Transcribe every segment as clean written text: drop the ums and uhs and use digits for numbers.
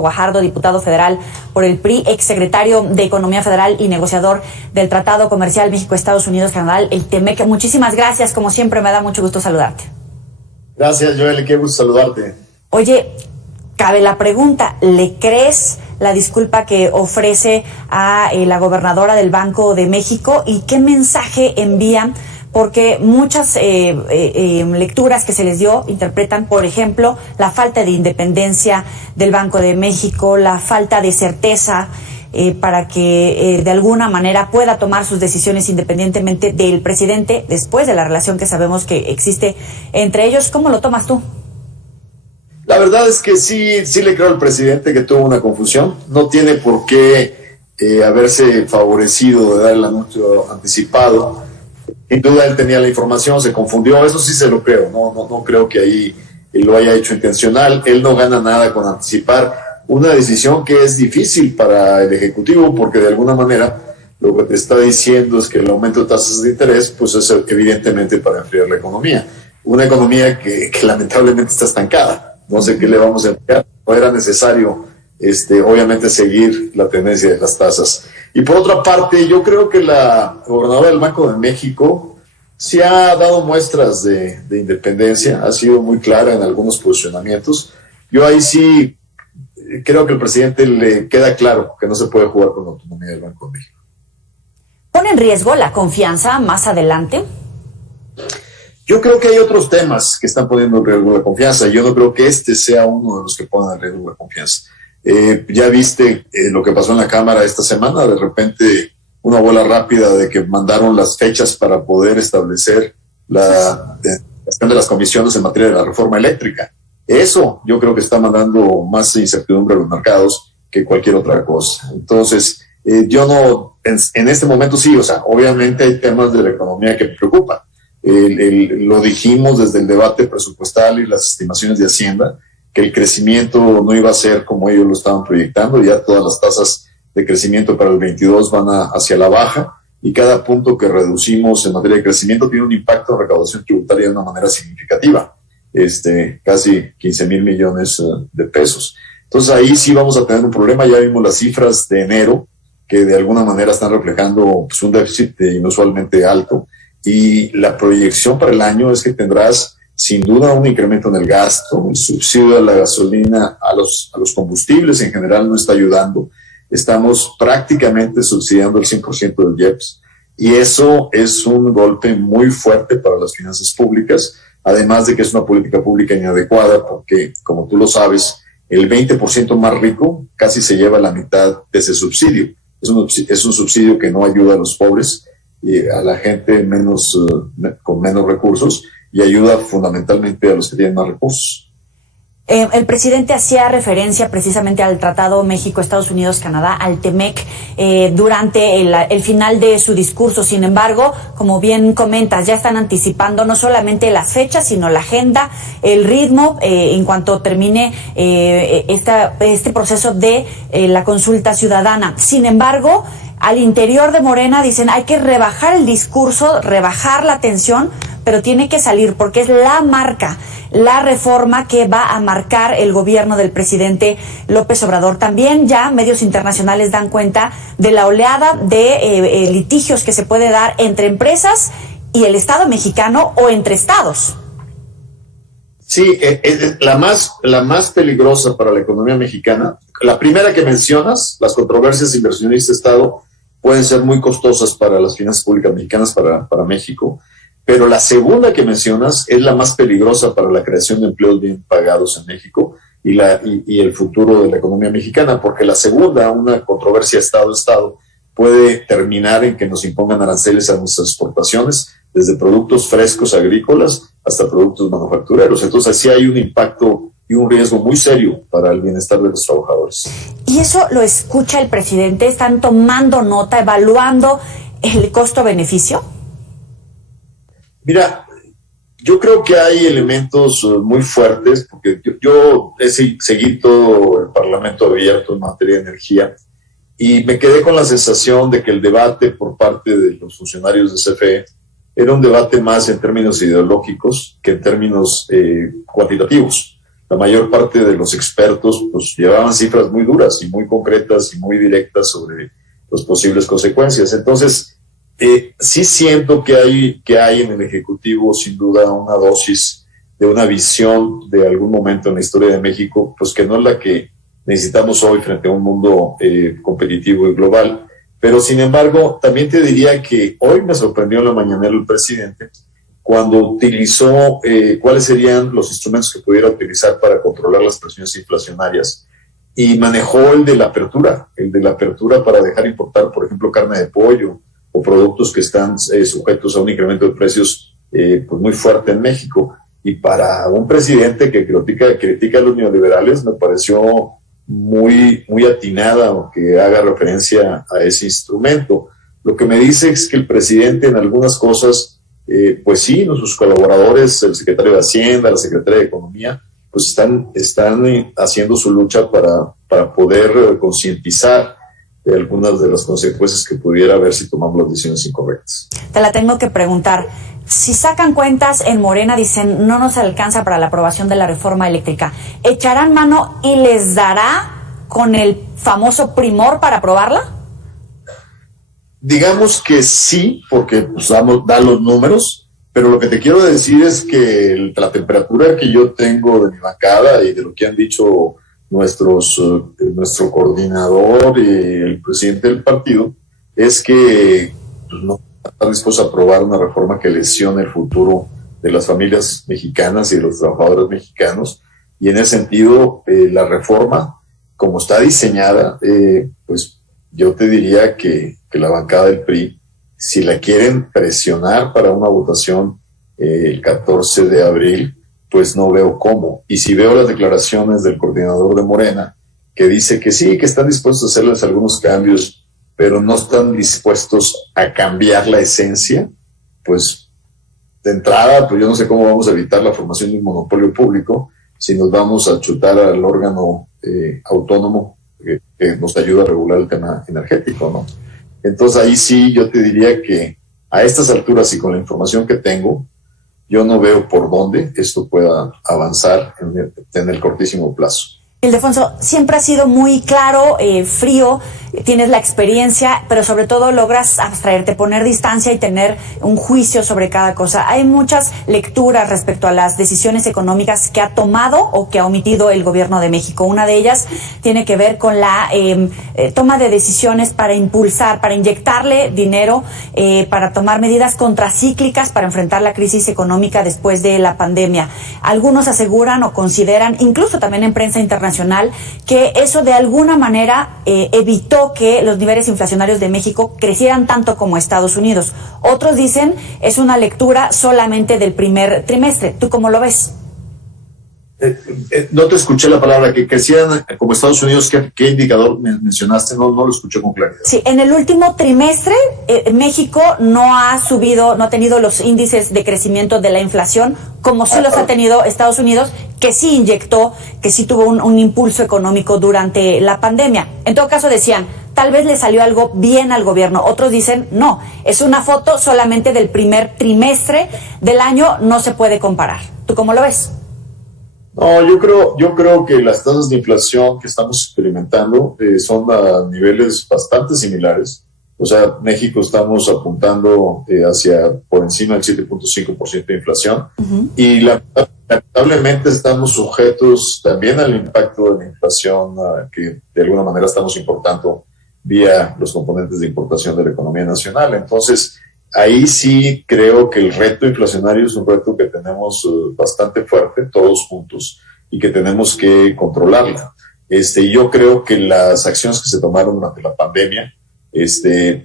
Guajardo, diputado federal por el PRI, exsecretario de Economía Federal y negociador del Tratado Comercial México-Estados Unidos-Canadá, el TEMEC. Muchísimas gracias, como siempre me da mucho gusto saludarte. Gracias, Joel, qué gusto saludarte. Oye, cabe la pregunta, ¿le crees la disculpa que ofrece a la gobernadora del Banco de México y qué mensaje envía? Porque muchas lecturas que se les dio interpretan, por ejemplo, la falta de independencia del Banco de México, la falta de certeza para que de alguna manera pueda tomar sus decisiones independientemente del presidente después de la relación que sabemos que existe entre ellos. ¿Cómo lo tomas tú? La verdad es que sí le creo al presidente que tuvo una confusión. No tiene por qué haberse favorecido de dar el anuncio anticipado. Sin duda él tenía la información, se confundió, eso sí se lo creo. No creo que ahí lo haya hecho intencional. Él no gana nada con anticipar una decisión que es difícil para el Ejecutivo, porque de alguna manera lo que te está diciendo es que el aumento de tasas de interés pues es evidentemente para enfriar la economía. Una economía que lamentablemente está estancada. No sé qué le vamos a enviar. No era necesario, obviamente, seguir la tendencia de las tasas. Y por otra parte, yo creo que la gobernadora del Banco de México sí ha dado muestras de independencia, ha sido muy clara en algunos posicionamientos. Yo ahí sí creo que al presidente le queda claro que no se puede jugar con la autonomía del Banco de México. ¿Pone en riesgo la confianza más adelante? Yo creo que hay otros temas que están poniendo en riesgo la confianza. Yo no creo que este sea uno de los que pongan en riesgo la confianza. Ya viste lo que pasó en la Cámara esta semana, de repente una bola rápida de que mandaron las fechas para poder establecer la de las comisiones en materia de la reforma eléctrica. Eso yo creo que está mandando más incertidumbre a los mercados que cualquier otra cosa. Entonces, yo no, en este momento sí, o sea, obviamente hay temas de la economía que me preocupan. Lo dijimos desde el debate presupuestal y las estimaciones de Hacienda, que el crecimiento no iba a ser como ellos lo estaban proyectando. Ya todas las tasas de crecimiento para el 22 van hacia la baja, y cada punto que reducimos en materia de crecimiento tiene un impacto en recaudación tributaria de una manera significativa, casi 15,000 millones de pesos. Entonces ahí sí vamos a tener un problema. Ya vimos las cifras de enero, que de alguna manera están reflejando pues, un déficit inusualmente alto. Y la proyección para el año es que tendrás sin duda un incremento en el gasto, el subsidio a la gasolina, a los combustibles en general no está ayudando. Estamos prácticamente subsidiando el 100% del IEPS, y eso es un golpe muy fuerte para las finanzas públicas, además de que es una política pública inadecuada porque, como tú lo sabes, el 20% más rico casi se lleva la mitad de ese subsidio. Es un subsidio que no ayuda a los pobres y a la gente con menos recursos, y ayuda fundamentalmente a los que tienen más recursos. El presidente hacía referencia precisamente al Tratado México-Estados Unidos-Canadá, al TEMEC, durante el final de su discurso. Sin embargo, como bien comentas, ya están anticipando no solamente las fechas, sino la agenda, el ritmo, en cuanto termine este proceso de la consulta ciudadana. Sin embargo, al interior de Morena dicen hay que rebajar el discurso, rebajar la tensión, pero tiene que salir porque es la marca, la reforma que va a marcar el gobierno del presidente López Obrador. También ya medios internacionales dan cuenta de la oleada de litigios que se puede dar entre empresas y el Estado mexicano o entre estados. Sí, la más peligrosa para la economía mexicana. La primera que mencionas, las controversias inversionista-Estado, pueden ser muy costosas para las finanzas públicas mexicanas, para México. Pero la segunda que mencionas es la más peligrosa para la creación de empleos bien pagados en México y el futuro de la economía mexicana, porque la segunda, una controversia Estado-Estado, puede terminar en que nos impongan aranceles a nuestras exportaciones, desde productos frescos agrícolas hasta productos manufactureros. Entonces sí hay un impacto y un riesgo muy serio para el bienestar de los trabajadores. ¿Y eso lo escucha el presidente? ¿Están tomando nota, evaluando el costo-beneficio? Mira, yo creo que hay elementos muy fuertes, porque yo seguí todo el Parlamento abierto en materia de energía, y me quedé con la sensación de que el debate por parte de los funcionarios de CFE era un debate más en términos ideológicos que en términos cuantitativos. la mayor parte de los expertos pues llevaban cifras muy duras y muy concretas y muy directas sobre las posibles consecuencias. Entonces, sí siento que hay en el Ejecutivo sin duda una dosis de una visión de algún momento en la historia de México, pues que no es la que necesitamos hoy frente a un mundo competitivo y global. Pero sin embargo, también te diría que hoy me sorprendió en la mañanera el presidente cuando utilizó cuáles serían los instrumentos que pudiera utilizar para controlar las presiones inflacionarias y manejó el de la apertura para dejar importar, por ejemplo, carne de pollo o productos que están sujetos a un incremento de precios pues muy fuerte en México. Y para un presidente que critica a los neoliberales, me pareció muy atinada o que haga referencia a ese instrumento. Lo que me dice es que el presidente en algunas cosas, pues sí, sus colaboradores, el secretario de Hacienda, la secretaria de Economía, pues están haciendo su lucha para poder concientizar de algunas de las consecuencias que pudiera haber si tomamos las decisiones incorrectas. Te la tengo que preguntar. Si sacan cuentas en Morena, dicen, no nos alcanza para la aprobación de la reforma eléctrica, ¿echarán mano y les dará con el famoso primor para aprobarla? Digamos que sí, porque pues, da los números, pero lo que te quiero decir es que la temperatura que yo tengo de mi bancada y de lo que han dicho nuestro coordinador y el presidente del partido es que pues, no están dispuestos a aprobar una reforma que lesione el futuro de las familias mexicanas y de los trabajadores mexicanos. Y en ese sentido, la reforma, como está diseñada, pues yo te diría que la bancada del PRI, si la quieren presionar para una votación el 14 de abril, pues no veo cómo. Y si veo las declaraciones del coordinador de Morena, que dice que sí, que están dispuestos a hacerles algunos cambios, pero no están dispuestos a cambiar la esencia, pues de entrada, pues yo no sé cómo vamos a evitar la formación de un monopolio público si nos vamos a chutar al órgano autónomo que nos ayuda a regular el tema energético, ¿no? Entonces ahí sí yo te diría que a estas alturas y con la información que tengo, yo no veo por dónde esto pueda avanzar en el cortísimo plazo. Ildefonso, siempre has sido muy claro, frío, tienes la experiencia, pero sobre todo logras abstraerte, poner distancia y tener un juicio sobre cada cosa. Hay muchas lecturas respecto a las decisiones económicas que ha tomado o que ha omitido el gobierno de México. Una de ellas tiene que ver con la toma de decisiones para impulsar, para inyectarle dinero, para tomar medidas contracíclicas para enfrentar la crisis económica después de la pandemia. Algunos aseguran o consideran, incluso también en prensa internacional, que eso de alguna manera evitó que los niveles inflacionarios de México crecieran tanto como Estados Unidos. Otros dicen es una lectura solamente del primer trimestre. ¿Tú cómo lo ves? No te escuché la palabra, que crecieran como Estados Unidos. ¿Qué indicador mencionaste? No lo escuché con claridad. Sí, en el último trimestre México no ha tenido los índices de crecimiento de la inflación como sí los ha tenido Estados Unidos, que sí inyectó, que sí tuvo un impulso económico durante la pandemia. En todo caso decían, tal vez le salió algo bien al gobierno. Otros dicen, no, es una foto solamente del primer trimestre del año, no se puede comparar. ¿Tú cómo lo ves? No, yo creo que las tasas de inflación que estamos experimentando son a niveles bastante similares. O sea, México estamos apuntando hacia por encima del 7.5% de inflación. Uh-huh. Y lamentablemente estamos sujetos también al impacto de la inflación que de alguna manera estamos importando vía los componentes de importación de la economía nacional. Entonces, ahí sí creo que el reto inflacionario es un reto que tenemos bastante fuerte, todos juntos, y que tenemos que controlarla. Yo creo que las acciones que se tomaron durante la pandemia,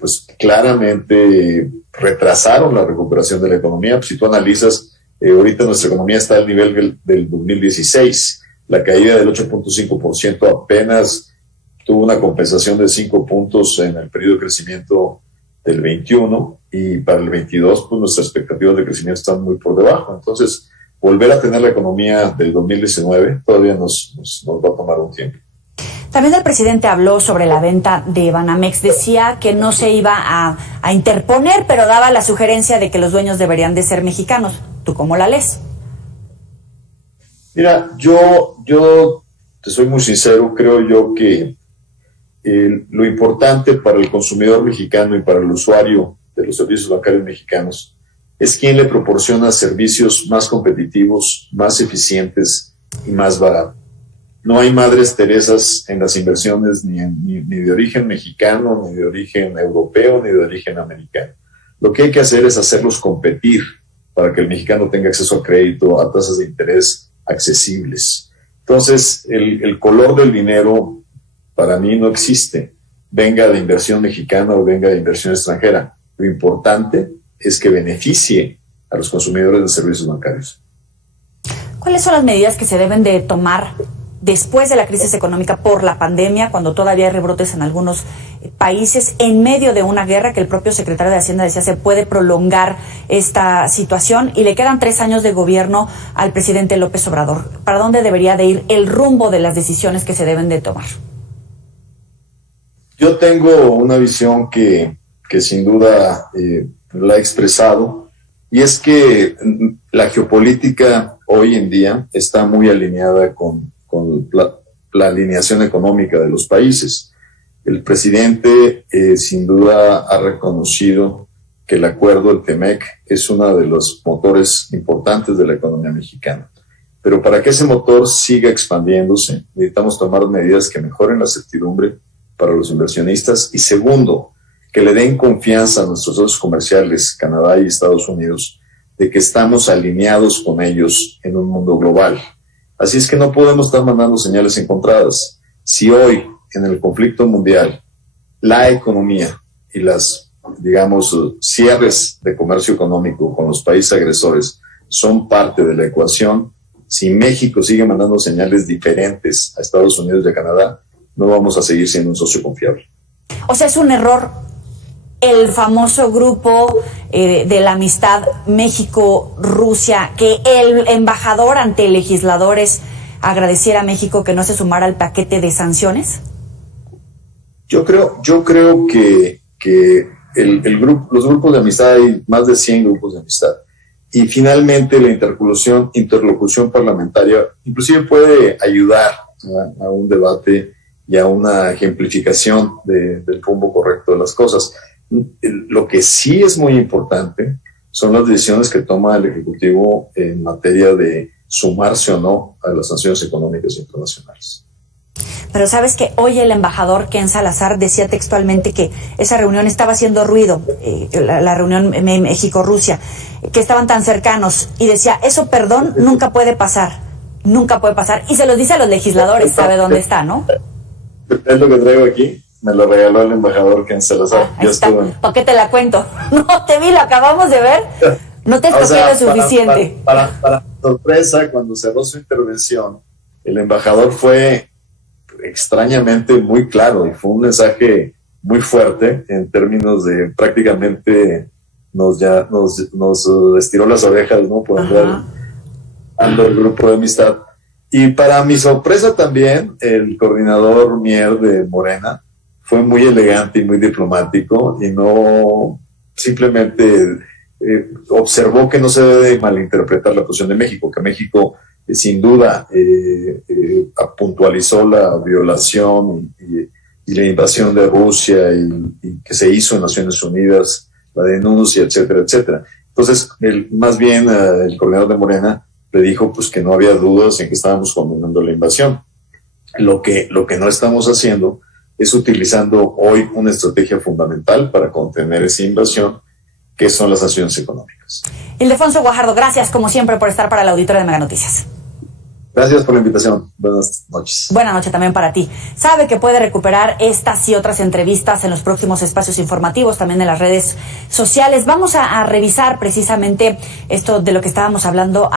pues claramente retrasaron la recuperación de la economía. Pues, si tú analizas, ahorita nuestra economía está al nivel del 2016. La caída del 8.5% apenas tuvo una compensación de 5 puntos en el periodo de crecimiento del 21, y para el 22 pues nuestras expectativas de crecimiento están muy por debajo. Entonces, volver a tener la economía del 2019 todavía nos va a tomar un tiempo. También el presidente habló sobre la venta de Banamex. Decía que no se iba a interponer, pero daba la sugerencia de que los dueños deberían de ser mexicanos. ¿Tú cómo la lees? Mira, yo te soy muy sincero, creo yo que lo importante para el consumidor mexicano y para el usuario de los servicios bancarios mexicanos es quien le proporciona servicios más competitivos, más eficientes y más baratos. No hay madres Teresas en las inversiones ni de origen mexicano, ni de origen europeo, ni de origen americano. Lo que hay que hacer es hacerlos competir para que el mexicano tenga acceso a crédito a tasas de interés accesibles. Entonces, el color del dinero para mí no existe, venga de inversión mexicana o venga de inversión extranjera. Lo importante es que beneficie a los consumidores de servicios bancarios. ¿Cuáles son las medidas que se deben de tomar después de la crisis económica por la pandemia, cuando todavía hay rebrotes en algunos países, en medio de una guerra que el propio secretario de Hacienda decía se puede prolongar esta situación y le quedan 3 años de gobierno al presidente López Obrador? ¿Para dónde debería de ir el rumbo de las decisiones que se deben de tomar? Yo tengo una visión que sin duda la he expresado, y es que la geopolítica hoy en día está muy alineada con la alineación económica de los países. El presidente sin duda ha reconocido que el acuerdo del TEMEC es uno de los motores importantes de la economía mexicana. Pero para que ese motor siga expandiéndose, necesitamos tomar medidas que mejoren la certidumbre para los inversionistas y segundo, que le den confianza a nuestros socios comerciales, Canadá y Estados Unidos, de que estamos alineados con ellos en un mundo global. Así es que no podemos estar mandando señales encontradas. Si hoy, en el conflicto mundial, la economía y las, digamos, cierres de comercio económico con los países agresores son parte de la ecuación, si México sigue mandando señales diferentes a Estados Unidos y a Canadá, no vamos a seguir siendo un socio confiable. O sea, es un error el famoso grupo de la amistad México-Rusia, que el embajador ante legisladores agradeciera a México que no se sumara al paquete de sanciones. Yo creo que los grupos de amistad, hay más de 100 grupos de amistad, y finalmente la interlocución parlamentaria inclusive puede ayudar a un debate y a una ejemplificación del rumbo correcto de las cosas. Lo que sí es muy importante son las decisiones que toma el Ejecutivo en materia de sumarse o no a las sanciones económicas internacionales. Pero sabes que hoy el embajador Ken Salazar decía textualmente que esa reunión estaba haciendo ruido, la reunión México-Rusia, que estaban tan cercanos, y decía, eso, perdón, nunca puede pasar, y se los dice a los legisladores, sabe dónde está, ¿no? Es lo que traigo aquí. Me lo regaló el embajador Ken Salazar. Ahí está. ¿Para qué te la cuento? No te vi, lo acabamos de ver. No te escapé lo suficiente. Para sorpresa, cuando cerró su intervención, el embajador fue extrañamente muy claro y fue un mensaje muy fuerte en términos de prácticamente nos estiró las orejas, ¿no? Por andar dando el grupo de amistad. Y para mi sorpresa también, el coordinador Mier de Morena fue muy elegante y muy diplomático y no simplemente observó que no se debe malinterpretar la posición de México, que México sin duda puntualizó la violación y la invasión de Rusia y que se hizo en Naciones Unidas, la denuncia, etcétera, etcétera. Entonces, más bien el coordinador de Morena le dijo pues que no había dudas en que estábamos condenando la invasión. Lo que no estamos haciendo es utilizando hoy una estrategia fundamental para contener esa invasión, que son las sanciones económicas. Ildefonso Guajardo, gracias como siempre por estar para el auditorio de Mega Noticias. Gracias por la invitación. Buenas noches. Buenas noches también para ti. Sabe que puede recuperar estas y otras entrevistas en los próximos espacios informativos, también en las redes sociales. Vamos a revisar precisamente esto de lo que estábamos hablando